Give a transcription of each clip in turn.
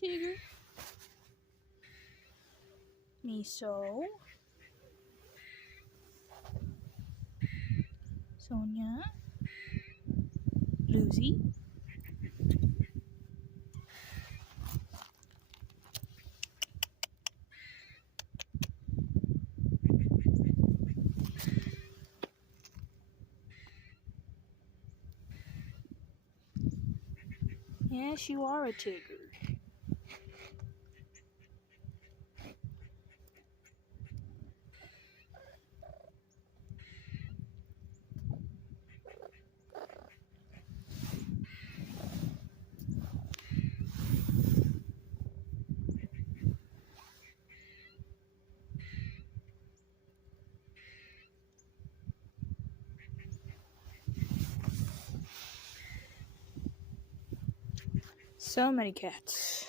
Tigger. Miso. Sonia. Lucy. Yes, you are a Tigger. So many cats.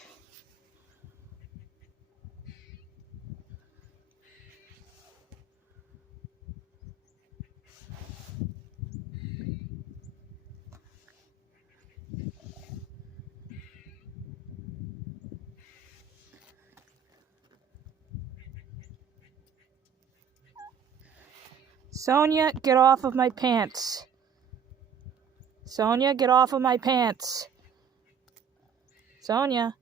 Sonia, get off of my pants. Sonia, get off of my pants. Sonia.